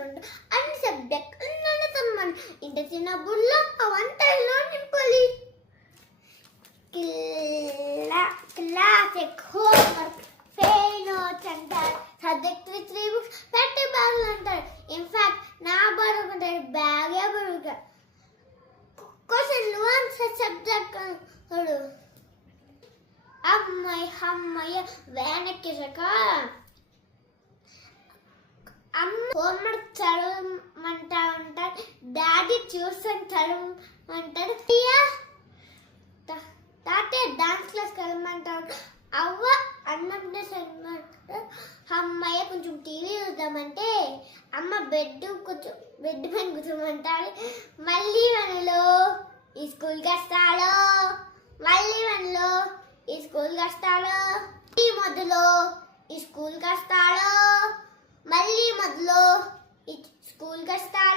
రెండు అన్ని సబ్జెక్ట్ సన్మానం ఇంత చిన్న బుర్రలో అవంతలో నింపాలి. క్లాసిక్ హోంవర్క్ ఫెయిల్ నోట్స్ అంటారు. సబ్జెక్ట్ 3 బుక్స్ 30 బ్యాగులు అంటారు. ఇన్ఫాక్ట్ నా బరువు ఉంటాడు బ్యాగే బరువుగా. క్వశ్చన్ ఆన్సర్ సబ్జెక్ట్ అమ్మయ్య వెనక్కిసాక అమ్మ హోంవర్క్ చదవమంటా ఉంటారు. డాడీ ట్యూషన్ చదవమంటాడు. తాతయ్య డాన్స్ క్లాస్కి వెళ్ళమంటాడు. అవ్వ అన్నం చదవమంటారు. అమ్మయ్య కొంచెం టీవీ చూద్దామంటే అమ్మ బెడ్ పైన కూర్చోమంటాడు. మళ్ళీ మనలో ఈ స్కూల్కి వస్తాడు. మళ్ళీ మనలో ఈ స్కూల్కి వస్తాడు. ఈ మొదలు ఈ స్కూల్కి వస్తాడు. మళ్ళీ మొదలు ఈ స్కూల్కి వస్తాడు.